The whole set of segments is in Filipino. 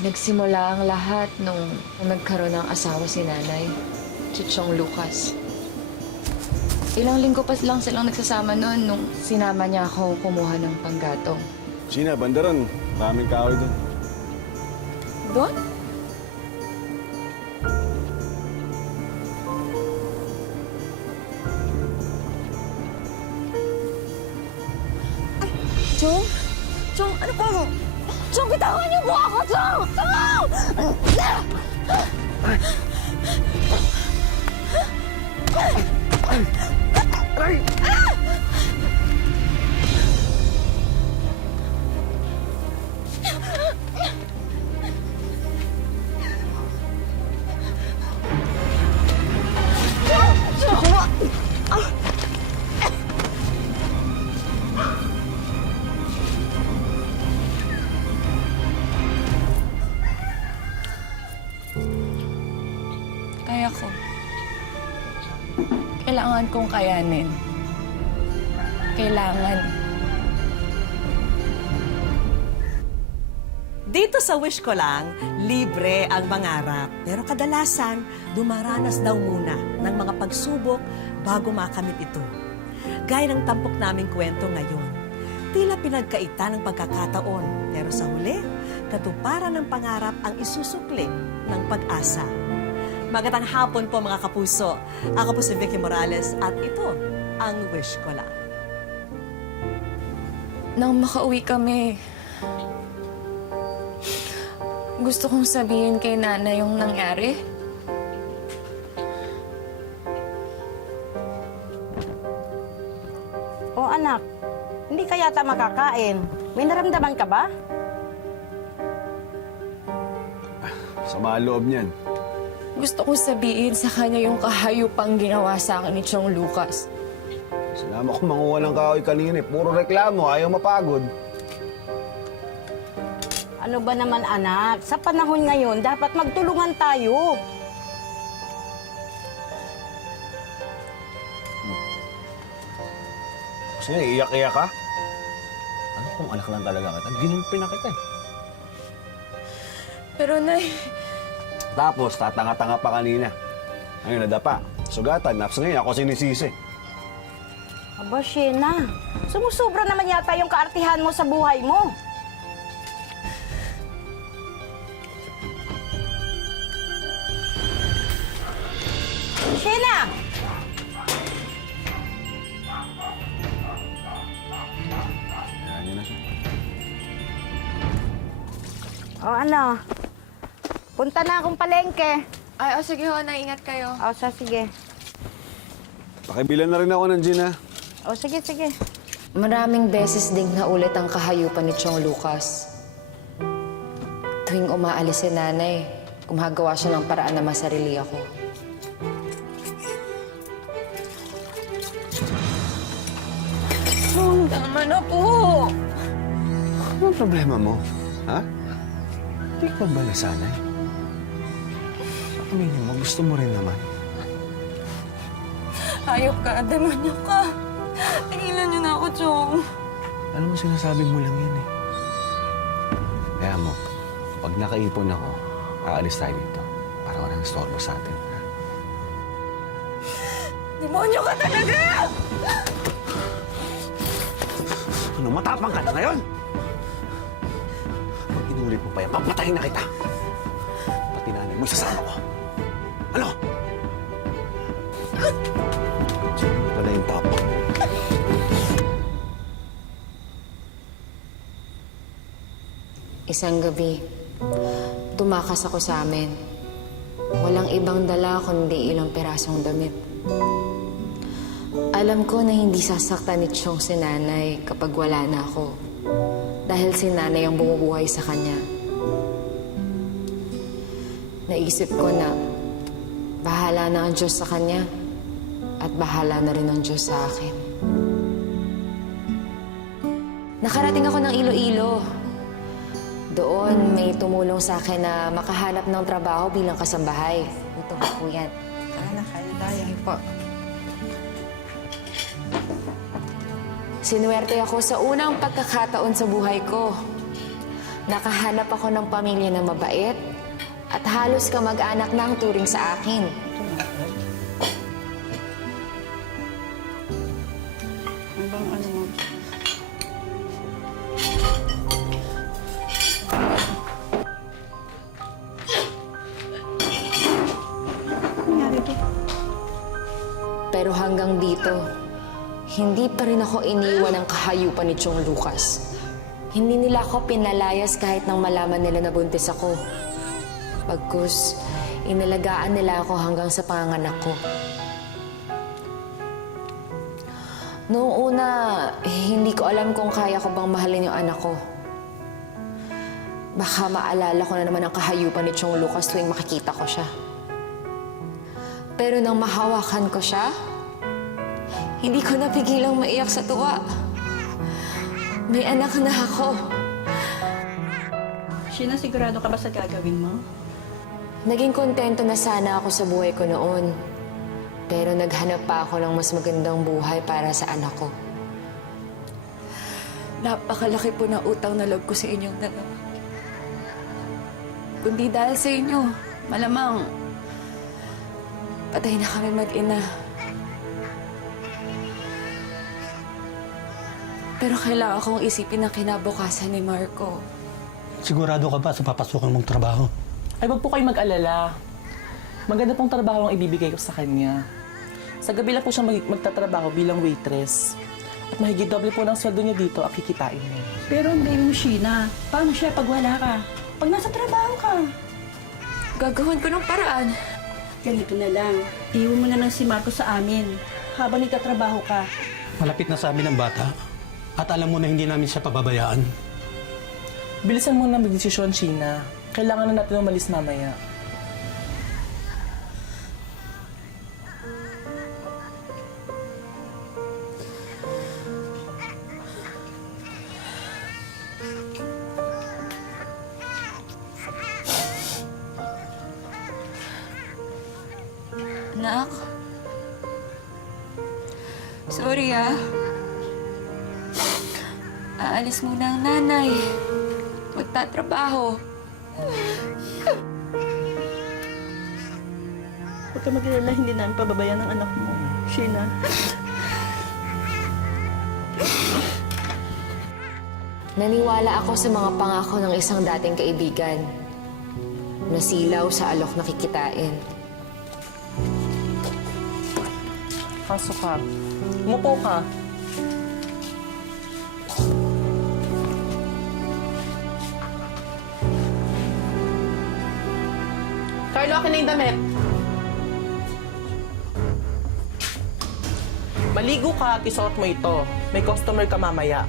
Nagsimula ang lahat nung nagkaroon ng asawa si Nanay, si Chong Lucas. Ilang linggo pa lang silang nagsasama noon nung sinama niya ako kumuha ng panggatong. Sina, bandaran. Maraming kahoy doon. Doon? Chong? Chong, ano pa? Chong, bitawan niyo po ako, Chong! Chong! Kaya ko. Kailangan kong kayanin. Kailangan. Dito sa Wish Ko Lang, libre ang mangarap. Pero kadalasan, dumaranas daw muna ng mga pagsubok bago makamit ito. Gaya ng tampok naming kwento ngayon. Tila pinagkaita ng pagkakataon. Pero sa huli, katuparan ng pangarap ang isusukli ng pag-asa. Magandang hapon po mga kapuso. Ako po si Vicky Morales at ito ang Wish Ko Lang. Nang makauwi kami, gusto kong sabihin kay Nana yung nangyari. O anak, hindi ka yata makakain. May naramdaman ka ba? Sama ang loob niyan. Gusto kong sabihin sa kanya yung kahayupang ginawa sa akin ni Chong Lucas. Sinama ko manguha ng kahoy kanina. Puro reklamo, ayaw mapagod. Ano ba naman anak? Sa panahon ngayon, dapat magtulungan tayo. Kasi iyak-iyak ka? Ano kung anak lang talaga kita? Ginulpi na kita eh. Pero Nay, Tapos, tatanga-tanga pa kanina. Ngayon, nadapa. Sugatan, naps ngayon, ako sinisisi. Aba, Shena, sumusobra naman yata yung kaartihan mo sa buhay mo. Shena! Ayan, yun na siya. O ano? Punta na akong palengke. ay, sige ho, ingat kayo. O, sige. Pakibilan na rin ako ng gin, ha? O, sige. Maraming beses ding naulit ang kahayupan ni Chong Lucas. Tuwing umaalis si Nanay, gumagawa siya ng paraan na masarili ako. Tama na po! Ano ang problema mo? Ha? Hindi ka ba nasanay? Aminin mo, gusto mo rin naman. Hayop ka, demonyo ka. Tingilan niyo na ako, Chong. Alam mo, sinasabi mo lang yan eh. Kaya mo, pag nakaipon ako, aalis tayo dito para walang istorbo sa atin. Ha? Demonyo ka talaga! Ano, matapang ka na ngayon? Pag inulit mo pa yan, papatayin na kita. Pati nanay mo, isasama ko. Ano? Pala yung tapang. Isang gabi, tumakas ako sa amin. Walang ibang dala kundi ilang perasong damit. Alam ko na hindi sasaktan ni Chong si Nanay kapag wala na ako. Dahil si Nanay ang bumubuhay sa kanya. Naisip ko na bahala na ang Diyos sa kanya at bahala na rin ang Diyos sa akin. Nakarating ako ng Iloilo. Doon, may tumulong sa akin na makahanap ng trabaho bilang kasambahay. Ito po yan. Ano, kayo tayo. Po. Sinuwerte ako sa unang pagkakataon sa buhay ko. Nakahanap ako ng pamilya na mabait at halos kamag-anak na ang turing sa akin. Hanggang ano mo? Nangyari to? Pero hanggang dito, hindi pa rin ako iniwan ng kahayupan ni Chong Lucas. Hindi nila ako pinalayas kahit nang malaman nila na buntis ako. Pagkus, inalagaan nila ako hanggang sa panganganak ko. Noong una, hindi ko alam kung kaya ko bang mahalin yung anak ko. Baka maalala ko na naman ang kahayupan ni Chong Lucas tuwing makikita ko siya. Pero nang mahawakan ko siya, hindi ko napigilang maiyak sa tuwa. May anak na ako. Sheena, sigurado ka ba sa gagawin mo? Naging kontento na sana ako sa buhay ko noon. Pero naghanap pa ako ng mas magandang buhay para sa anak ko. Napakalaki po ng utang na loob ko sa inyong dalawa. Kundi dahil sa inyo, malamang patay na kami mag-ina. Pero kailangan kong isipin ang kinabukasan ni Marco. Sigurado ka ba sa papasukan mong trabaho? Ay, wag po kayo mag-alala. Maganda pong trabaho ang ibibigay ko sa kanya. Sa gabi lang po siya magtatrabaho bilang waitress. At mahigit doble po ng sweldo niya dito ang kikitain niya. Pero ang baby mo, Sheena, paano siya pag wala ka? Pag nasa trabaho ka? Gagawin ko ng paraan. Ganito na lang. Iwan mo na lang si Marco sa amin habang nagtatrabaho ka. Malapit na sa amin ang bata. At alam mo na hindi namin siya pababayaan. Bilisan mo na magdesisyon, Sheena. Kailangan na natin umalis mamaya. Anak. Sorry ah. Aalis muna ang nanay. Magtatrabaho. Huwag ka mag-alala, hindi namin pababayan ang anak mo, Sheena. Naniwala ako sa mga pangako ng isang dating kaibigan. Nasilaw sa alok na kikitain. Pasok ka. Umupo ka. Carlo, akin na yung damit. Maligo ka at isuot mo ito. May customer ka mamaya.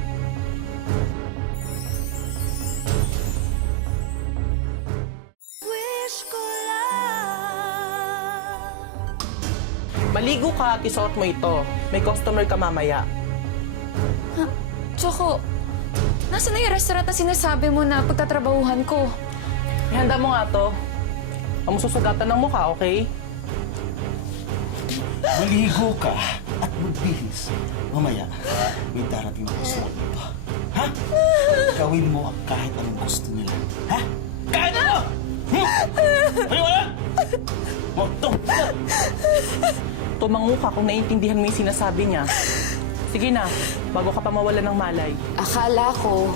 Maligo ka at isuot mo ito. May customer ka mamaya. Choco, nasaan na yung restaurant na sinasabi mo na pagtatrabahuhan ko? Ihanda mo nga to. Ang masusugatan ng mukha, okay? Maligo ka at magbihis. Mamaya, may darating na gusto dito. Ha? Gawin mo ang kahit anong gusto nila. Ha? Kahit ano! Paliwala! Tumango ka kung naiintindihan mo yung sinasabi niya. Sige na, bago ka pa mawala ng malay. Akala ko,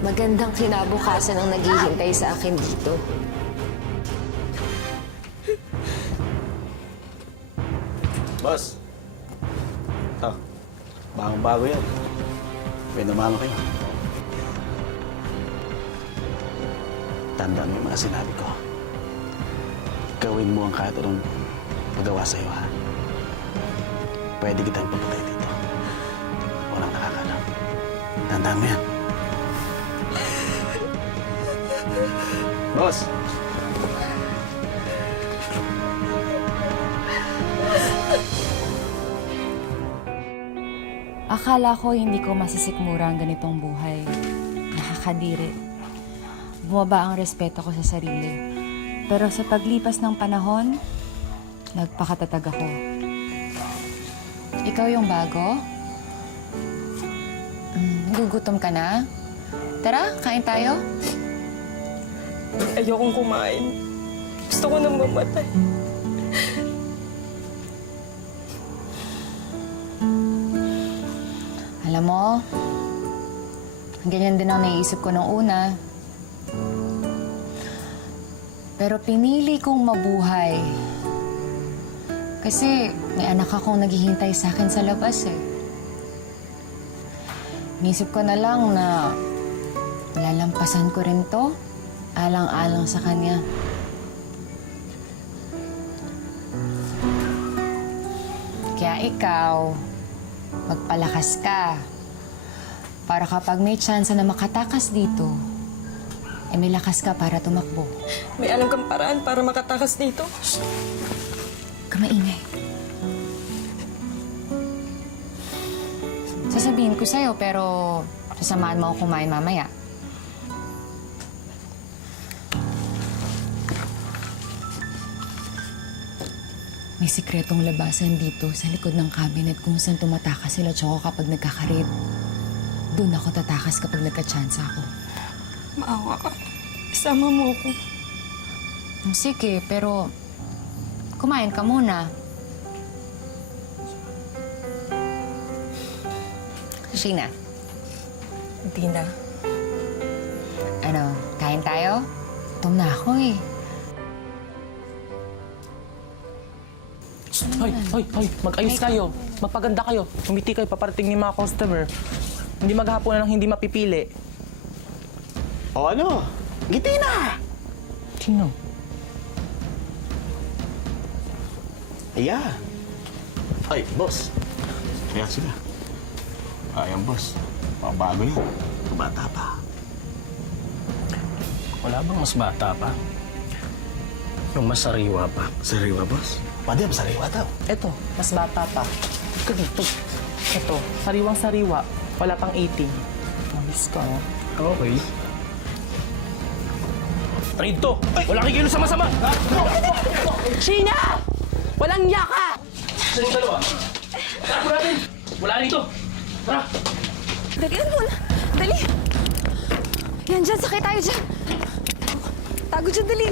magandang kinabukasan ang naghihintay sa akin dito. Boss. Ito. Bagong-bago yan. May namama kayo. Tandaan mo yung mga sinabi ko. Gawin mo ang kahit anong magawa sa'yo, ha? Pwede kitang papatay dito. Walang nakakalam. Tandaan mo yan. Boss! Akala ko hindi ko masisikmura ang ganitong buhay. Nakakadiri. Bumaba ang respeto ko sa sarili. Pero sa paglipas ng panahon, nagpakatatag ako. Ikaw yung bago? Nagugutom ka na? Tara, kain tayo. Ayokong kumain. Gusto ko nang mamatay. Alam mo, ganyan din ang naiisip ko nung una. Pero pinili kong mabuhay. Kasi may anak akong naghihintay sa akin sa labas eh. Inisip ko na lang na lalampasan ko rin to, alang-alang sa kanya. Kaya ikaw, magpalakas ka. Para kapag may tsansa na makatakas dito, eh may lakas ka para tumakbo. May alam kang paraan para makatakas dito? Kamaingay. Sasabihin ko sa'yo, pero sasamahan mo ako kumain mamaya. May sikretong labasan dito sa likod ng cabinet kung saan tumatakas sila tsaka kapag nagkakarid. Doon ako tatakas kapag nagka-chance ako. Maawa ka. Isama mo ako. Sige, pero kumain ka muna. Sheena, Hindi na. ano, kain tayo? Gutom na ako eh. Hoy, mag-ayos kayo. Magpaganda kayo. Umiti kayo, paparating ni mga customer. Hindi maghapon ng hindi mapipili. O ano? Ngiti na! Sino? Yeah. Ay, boss. Kaya sila. Ayan, boss. Mga bago yan. Bata pa. Wala bang mas bata pa? Yung mas sariwa pa? Sariwa, boss. Pwede, sariwa daw. Eto, mas bata pa. Ito dito. Eto, sariwang-sariwa. Wala pang 18. Mabis ka, oh. Okay. Trade to! Wala kang kilo sama-sama! Sheena! Walang yaka! Saan yung dalawa? Tapo natin! Wala rito! Tara! Dalian mo na. Dali. Yan dyan, sakay tayo dyan. Tago dyan, dali.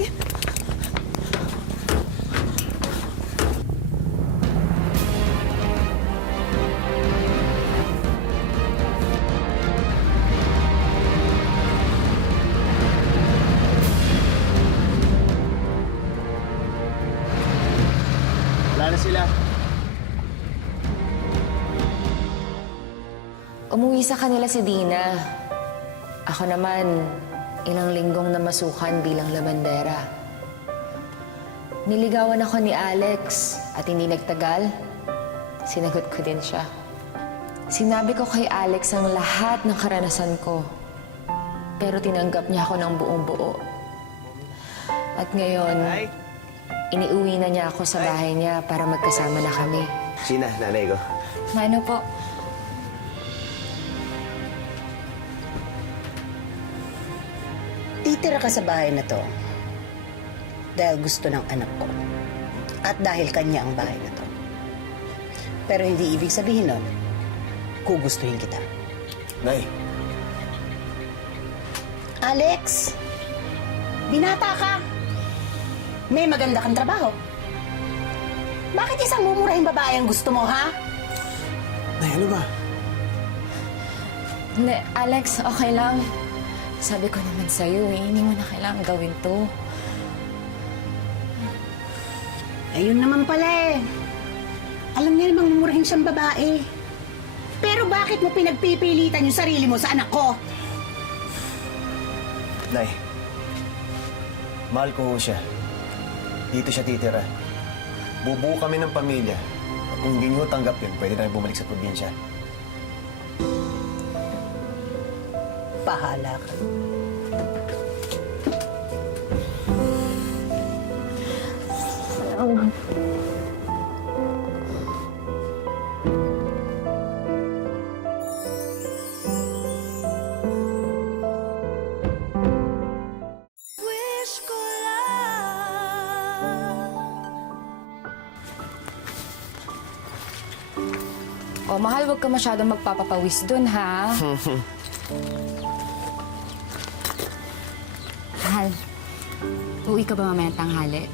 Wala na sila. Umuwi sa kanila si Dina. Ako naman, ilang linggong namasukan bilang labandera. Niligawan ako ni Alex at hindi nagtagal, sinagot ko din siya. Sinabi ko kay Alex ang lahat ng karanasan ko, pero tinanggap niya ako ng buong buo. At ngayon, iniuwi na niya ako sa bahay niya para magkasama na kami. Sheena, nanay ko. Ano po? Titira ka sa bahay na to dahil gusto ng anak ko at dahil kanya ang bahay na to. Pero hindi ibig sabihin nun, gugustuhin kita. Nay, Alex, binata ka. May maganda kang trabaho. Bakit isang mumurahing babae ang gusto mo, ha? Nay, ano ba? Hindi, Alex, okay lang. Sabi ko naman sa'yo, hindi mo na kailangan gawin to. Ayun naman pala eh. Alam niya namang mumurahin siyang babae. Pero bakit mo pinagpipilitan yung sarili mo sa anak ko? Nay, mahal ko ho siya. Dito siya titira. Bubuo kami ng pamilya. At kung hindi niyo tanggap yun, pwede na bumalik sa probinsya. Bahala ka. O, mahal, huwag ka masyadong magpapapawis dun, ha? Mahal, uwi ka ba mamayang tanghali?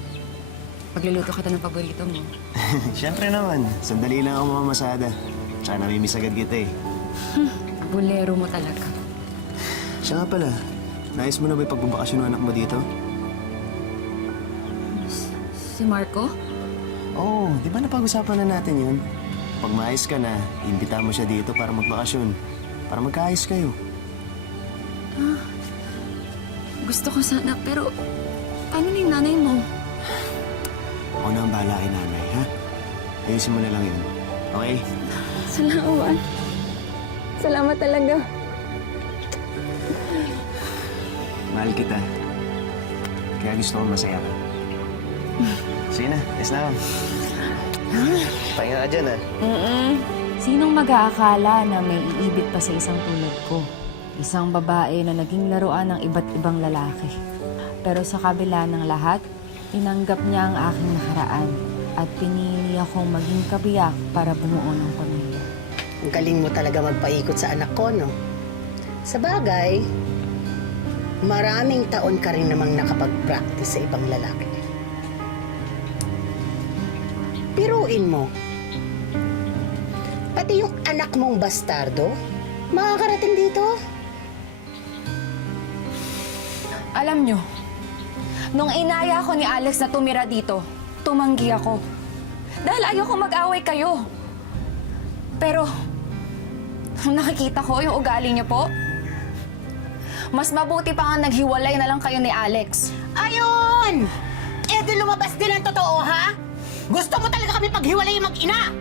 Pagluluto kita ng paborito mo. Siyempre naman, sandali lang ako mamamasada. Tsaka namimiss agad kita eh. Bulero mo talaga. Siya nga pala, nais mo na ba yung pagbabakasyon ng anak mo dito? Si Marco? Oo, di ba napag-usapan na natin yun? Pag maayos ka na, imbita mo siya dito para magbakasyon. Para magkaayos kayo. Gusto ko sana, pero paano na yung nanay mo? Ako na ang bahala kay nanay, ha? Ayusin mo na lang yun. Okay? Salamat. Salamat talaga. Mahal kita. Kaya gusto ko masaya ka. Sige na, yes na ako. Pahinga ka dyan, ha? Sinong mag-aakala na may iibit pa sa isang tulad ko? Isang babae na naging laruan ng iba't ibang lalaki. Pero sa kabila ng lahat, tinanggap niya ang aking nakaraan at pinili akong maging kabiyak para bumuo ng pamilya. Ang galing mo talaga magpaikot sa anak ko, no? Sa bagay, maraming taon ka rin namang nakapag-practice sa ibang lalaki. Piruin mo, pati yung anak mong bastardo, makakarating dito. Alam nyo, nung inaya ko ni Alex na tumira dito, tumanggi ako. Dahil ayoko mag-away kayo. Pero, nung nakikita ko yung ugali niyo po, mas mabuti pa nga naghiwalay na lang kayo ni Alex. Ayun! Eh di lumabas din ang totoo, ha? Gusto mo talaga kami paghiwalay mag-ina?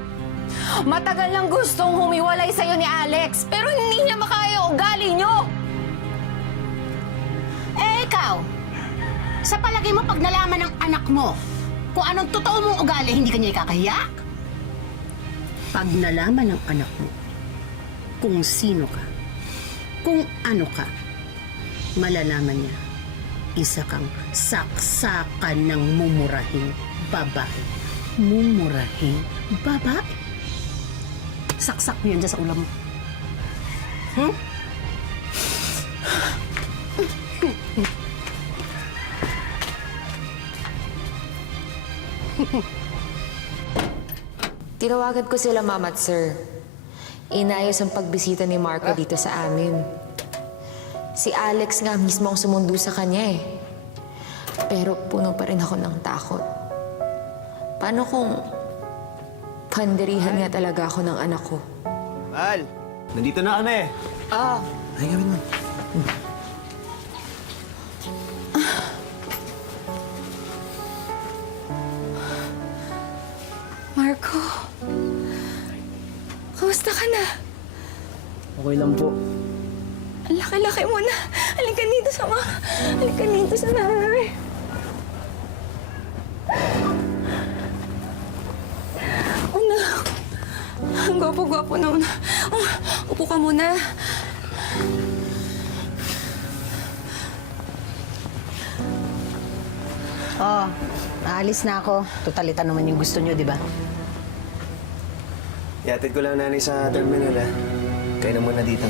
Matagal lang gustong humiwalay sa'yo ni Alex, pero hindi niya makaya yung ugali niyo. Eh ikaw, sa palagay mo pag nalaman ng anak mo kung anong totoo mong ugali, hindi ka niya ikakahiya? Pag nalaman ng anak mo kung sino ka, kung ano ka, malalaman niya, isa kang saksakan ng mumurahing babae. Mumurahing babae. Saksak mo yan dyan sa ulam mo. Hmm? Tinawagan ko sila, Mama at Sir. Inayos ang pagbisita ni Marco dito sa amin. Si Alex nga mismo ang sumundo sa kanya eh. Pero puno pa rin ako ng takot. Paano kung pandirihan nga talaga ako ng anak ko? Mahal, nandito na kami. Ah, Ay, gawin mo. Marco, kamusta ka na? Okay lang po. Ang laki-laki mo na. Halika dito sa mga... Halika dito sa nanay. Una, ang gwapo-gwapo na una. Upo ka muna. Oh, aalis na ako. Totalita naman yung gusto niyo, di ba? Iatid ko lang nanay sa terminal, ha? Kayo na muna dito.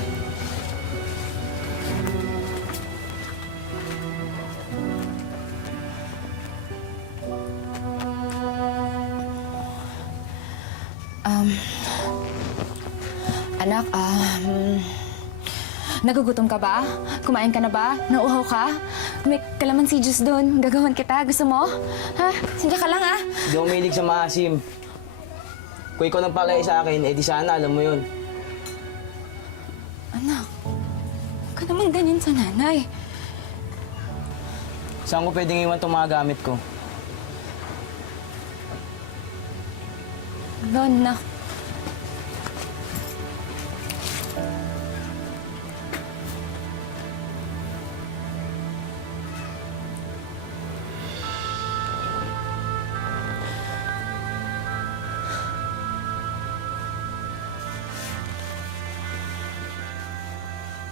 Anak, nagugutom ka ba? Kumain ka na ba? Nauuhaw ka? May kalamansi juice doon. Gagawan kita. Gusto mo? Ha? Sindiya ka lang, ha? Hindi ako mahilig sa maasim. Kung ikaw nang palay sa akin, di sana alam mo yun. Anak, huwag ka naman ganyan sa nanay. Saan ko pwedeng iwan itong mga gamit ko? Doon, nak.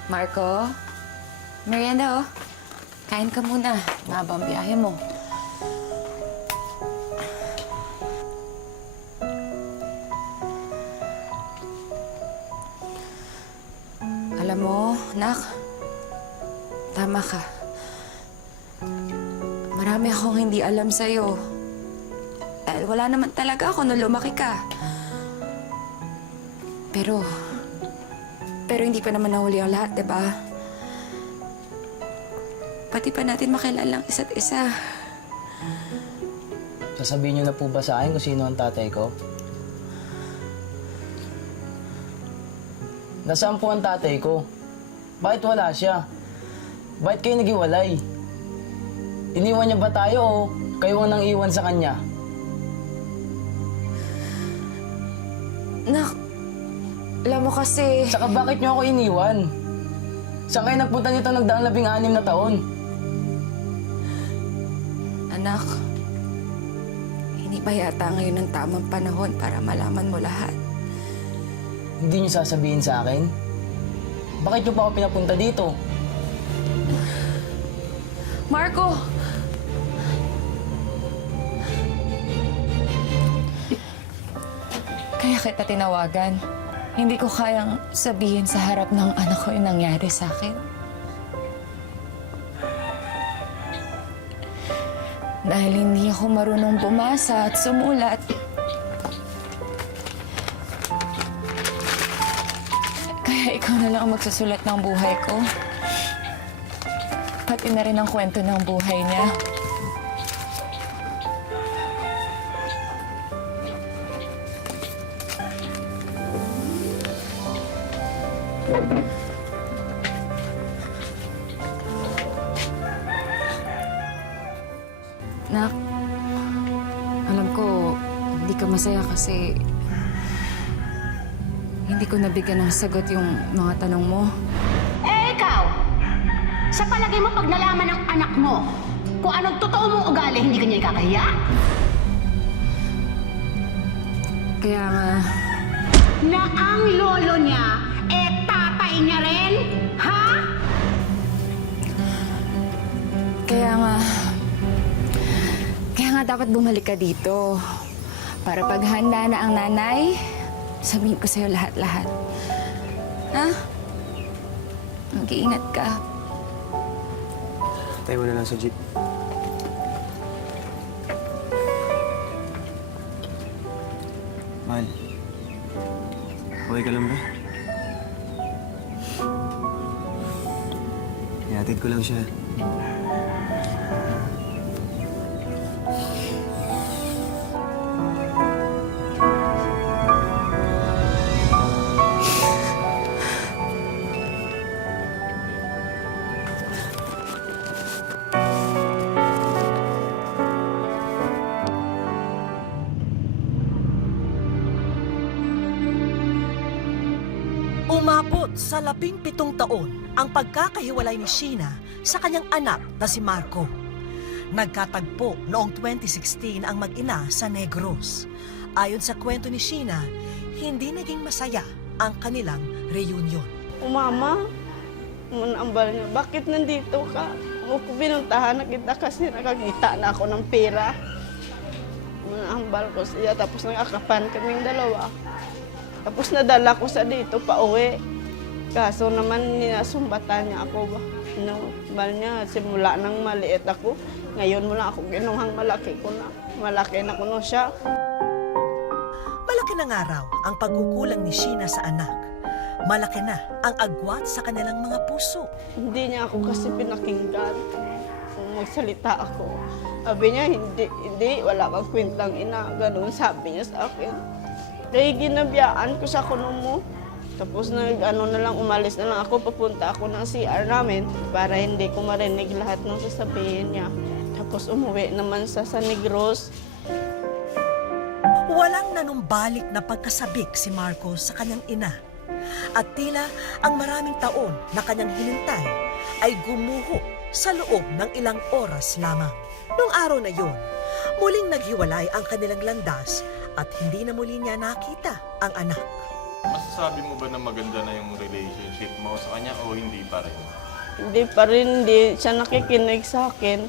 Marco, merienda oh. Kain ka muna. Mahaba ang biyahe mo. Alam mo, nak, tama ka. Marami akong hindi alam sa'yo. Dahil wala naman talaga ako nung lumaki ka. Pero hindi pa naman nahuli ang lahat, diba? Pati pa natin makilala ang isa't isa. Sasabihin niyo na po ba sa akin kung sino ang tatay ko? Nasaan po ang tatay ko? Bakit wala siya? Bakit kayo naghiwalay? Iniwan niya ba tayo o kayo ang nang iwan sa kanya? Nak, alam mo kasi... Saka bakit niyo ako iniwan? Saan kayo nagpunta nito nagdaang 16 na taon? Anak, hindi pa yata ngayon ang tamang panahon para malaman mo lahat. Hindi niyo sasabihin sa akin? Bakit niyo pa ako pinapunta dito? Marco! Kaya kita tinawagan. Hindi ko kayang sabihin sa harap ng anak ko yung nangyari sa akin. Dahil hindi ako marunong bumasa at sumulat. Kaya ikaw na lang ang magsusulat ng buhay ko. Pati na rin ang kwento ng buhay niya. Nak, alam ko, hindi ka masaya kasi hindi ko nabigyan ng sagot yung mga tanong mo. Eh, ikaw! Sa palagay mo, pag nalaman ng anak mo kung anong totoo mong ugali, hindi ka niya ikakahiya? Kaya nga, Na ang lolo niya, tatay niya rin? Ha? kaya nga dapat bumalik ka dito. Para paghanda na ang nanay, sabihin ko sa'yo lahat-lahat. Ha? Mag-iingat ka. Tayo mo na lang sa jeep. Mahal. Okay ka lang ba? Ihatid ko lang siya. Umabot sa 17 taon ang pagkakahiwalay ni Sheena sa kanyang anak na si Marco. Nagkatagpo noong 2016 ang mag-ina sa Negros. Ayon sa kwento ni Sheena, hindi naging masaya ang kanilang reunion. Mama, ambal niya, bakit nandito ka? Huwag ko binuntahan na kita kasi nakakita na ako ng pera. Ambal ko siya, tapos nangakapan kaming dalawa. Tapos nadala ko sa dito pa uwi. Kaso naman ninasumbatan niya ako ba? Bal niya, simula nang maliit ako. Ngayon mo lang ako kinuhang malaki ko na. Malaki na ko na siya. Malaki na nga raw ang pagkukulang ni Sheena sa anak. Malaki na ang agwat sa kanilang mga puso. Hindi niya ako kasi pinakinggan. Kung magsalita ako. Sabi niya, hindi, wala kang kwentang ina. Ganun sabi niya sa akin. Kaya ginabiyaan ko sa kuno mo. Tapos na lang, umalis na lang ako. Papunta ako ng CR namin para hindi ko marinig lahat ng sasabihin niya. Tapos umuwi naman sa San Negros. Walang nanumbalik na pagkasabik si Marco sa kanyang ina. At tila ang maraming taon na kanyang hinintay ay gumuho sa loob ng ilang oras lamang. Noong araw na yon, muling naghiwalay ang kanilang landas at hindi na muli niya nakita ang anak. Masasabi mo ba na maganda na yung relationship mo sa kanya o hindi pa rin? Hindi pa rin, hindi siya nakikinig sa akin.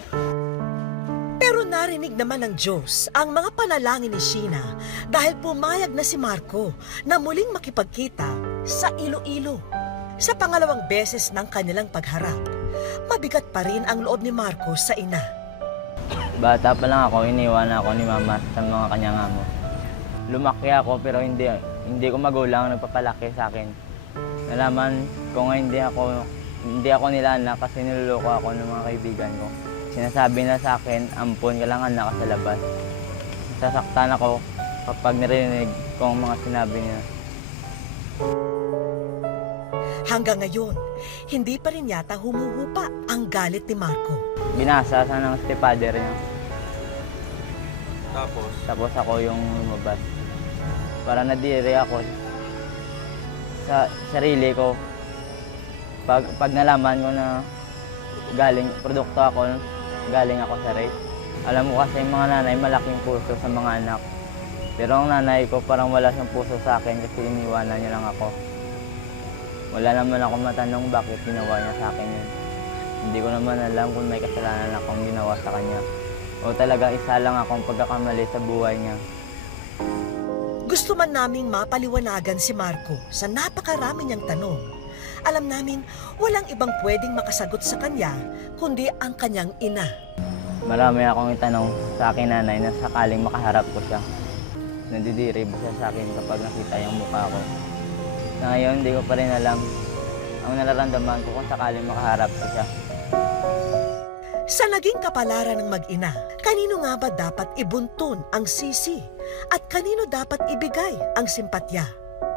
Pero narinig naman ng Diyos ang mga panalangin ni Sheena dahil pumayag na si Marco na muling makipagkita sa Iloilo. Sa pangalawang beses ng kanilang pagharap, mabigat pa rin ang loob ni Marco sa ina. Bata pa lang ako, iniwan ako ni Mama sa mga kanyang amo. Lumaki ako pero hindi ko magulang ang nagpapalaki sa akin. Nalaman ko nga hindi ako nila anak kasi niloloko ako ng mga kaibigan ko. Sinasabi na sa akin, ampon ka lang anak sa labas. Sasaktan ako kapag narinig ko ang mga sinabi niya. Hanggang ngayon, hindi pa rin yata humuhupa ang galit ni Marco. Binasa sa ng stepfather niya. Tapos ako yung lumabas. Para nadiri ako sa sarili ko. Pag nalaman ko na galing ako sa rape. Alam mo kasi yung mga nanay malaking puso sa mga anak. Pero ang nanay ko parang wala siyang puso sa akin kasi iniwanan niya lang ako. Wala naman ako matanong bakit ginawa niya sa akin yun. Hindi ko naman alam kung may kasalanan akong ginawa sa kanya. O talaga isa lang akong pagkakamali sa buhay niya. Gusto man naming mapaliwanagan si Marco sa napakarami niyang tanong. Alam namin walang ibang pwedeng makasagot sa kanya kundi ang kanyang ina. Marami akong itanong sa akin nanay na sakaling makaharap ko siya. Nandidiri ba siya sa akin kapag nakita yung mukha ko. Sa ngayon, hindi ko pa rin alam ang nararamdaman ko kung sakaling makaharap ko siya. Sa naging kapalaran ng mag-ina, kanino nga ba dapat ibuntun ang sisi? At kanino dapat ibigay ang simpatya?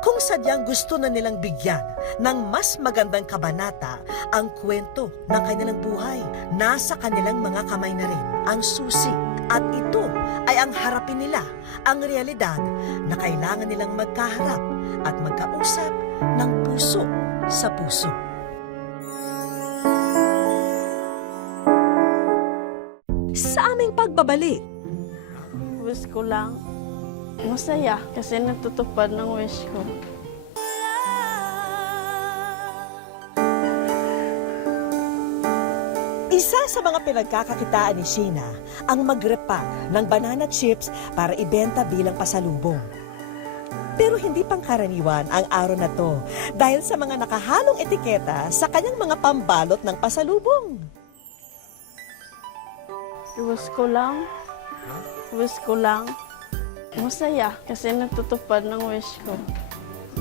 Kung sadyang gusto na nilang bigyan ng mas magandang kabanata ang kwento ng kanilang buhay, nasa kanilang mga kamay na rin ang susi. At ito ay ang harapin nila ang realidad na kailangan nilang magkaharap at magkausap ng puso sa puso. Sa aming pagbabalik, Wish ko lang, masaya kasi natutupad ng wish ko. isa sa mga pinagkakakitaan ni Sheena ang magrepa ng banana chips para ibenta bilang pasalubong. Pero hindi pangkaraniwan ang araw na to dahil sa mga nakahalong etiketa sa kanyang mga pambalot ng pasalubong. Wish ko lang, masaya kasi natutupad ng wish ko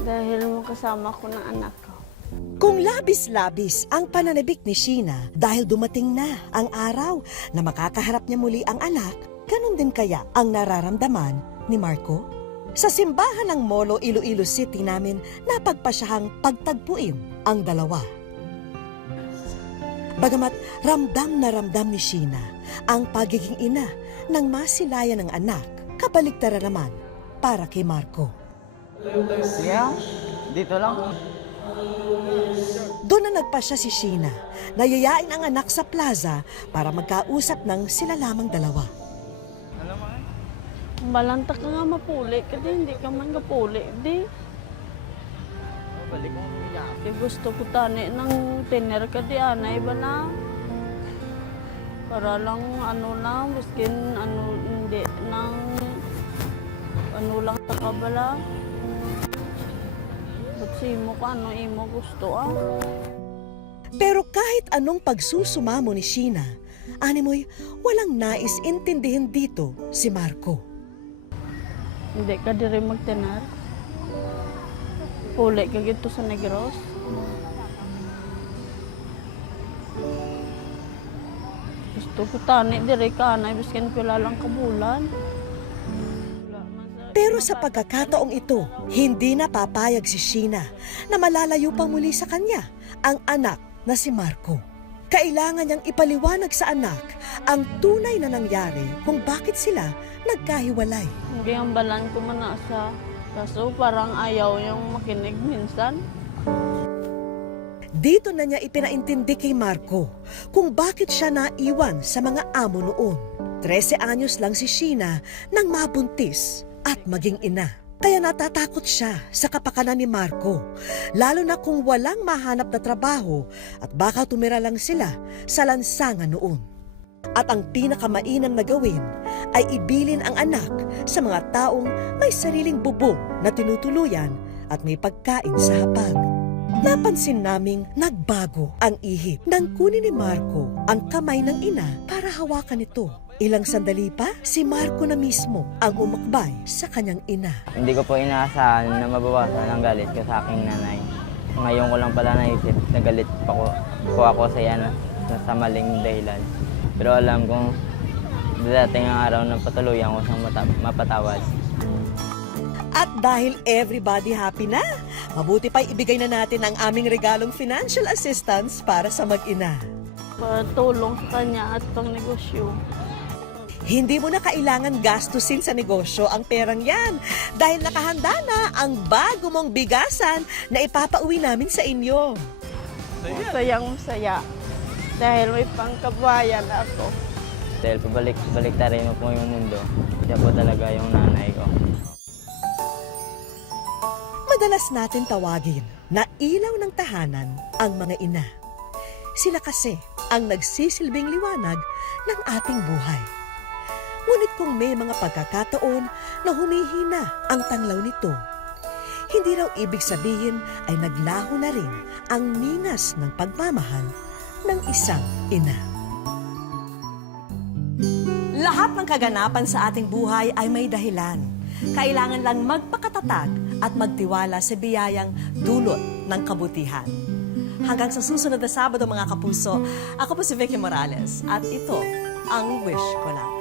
dahil makasama ko ng anak ko. Kung labis-labis ang pananabik ni Sheena dahil dumating na ang araw na makakaharap niya muli ang anak, ganun din kaya ang nararamdaman ni Marco? Sa simbahan ng Molo, Iloilo City namin napagpasyahang pagtagpuin ang dalawa. Bagamat ramdam na ramdam ni Sheena ang pagiging ina ng masilayan ng anak, kabaligtaran naman para kay Marco. Yeah, dito lang. Doon na nagpasya si Sheena, nayayain ang anak sa plaza para magkausap ng sila lamang dalawa. Balanta ka nga mapuli, kasi hindi ka man kapuli, di. Di gusto ko tani ng tiner ka di anay ba na? Para lang miskin hindi nang lang takabala. Simo ka, imo gusto Pero kahit anong pagsusumamo ni Sheena, animoy walang nais intindihin dito si Marco. Hindi ka diri magtenar. Puli ka gito sa Negros. Gusto ko tani diri ka anay biskin pila lang kabulan. Pero sa pagkakataong ito, hindi na papayag si Sheena na malalayo pa muli sa kanya ang anak na si Marco. Kailangan niyang ipaliwanag sa anak ang tunay na nangyari kung bakit sila nagkahiwalay. Hindi ang balan ko manasa. Kaso parang ayaw yung makinig minsan. Dito na niya ipinaintindi kay Marco kung bakit siya naiwan sa mga amo noon. 13 anyos lang si Sheena nang mabuntis at maging ina. Kaya natatakot siya sa kapakanan ni Marco, lalo na kung walang mahanap na trabaho at baka tumira lang sila sa lansangan noon. At ang pinakamainam na gawin ay ibilin ang anak sa mga taong may sariling bubong na tinutuluyan at may pagkain sa hapag. Napansin naming nagbago ang ihip nang kunin ni Marco ang kamay ng ina para hawakan ito. Ilang sandali pa, si Marco na mismo ang umakbay sa kanyang ina. Hindi ko po inaasahan na mabawasan ang galit ko sa aking nanay. Ngayon ko lang pala naisip na galit po ako sa iyan na sa maling dahilan. Pero alam kong dadating ang araw na patuluyan ko siyang mapatawad. At dahil everybody happy na, mabuti pa'y ibigay na natin ang aming regalong financial assistance para sa mag-ina. Tulong sa kanya at pang negosyo. Hindi mo na kailangan gastusin sa negosyo ang perang yan dahil nakahanda na ang bago mong bigasan na ipapauwi namin sa inyo. Masayang masaya dahil may pangkabayan ako. Dahil pabalik tarin mo po yung mundo, siya po talaga yung nanay ko. Madalas natin tawagin na ilaw ng tahanan ang mga ina. Sila kasi ang nagsisilbing liwanag ng ating buhay. Ngunit kung may mga pagkakataon na humihina ang tanglaw nito, hindi raw ibig sabihin ay naglaho na rin ang ningas ng pagmamahal ng isang ina. Lahat ng kaganapan sa ating buhay ay may dahilan. Kailangan lang magpakatatag at magtiwala sa biyayang dulot ng kabutihan. Hanggang sa susunod na Sabado mga kapuso, ako po si Vicky Morales at ito ang Wish Ko Lang.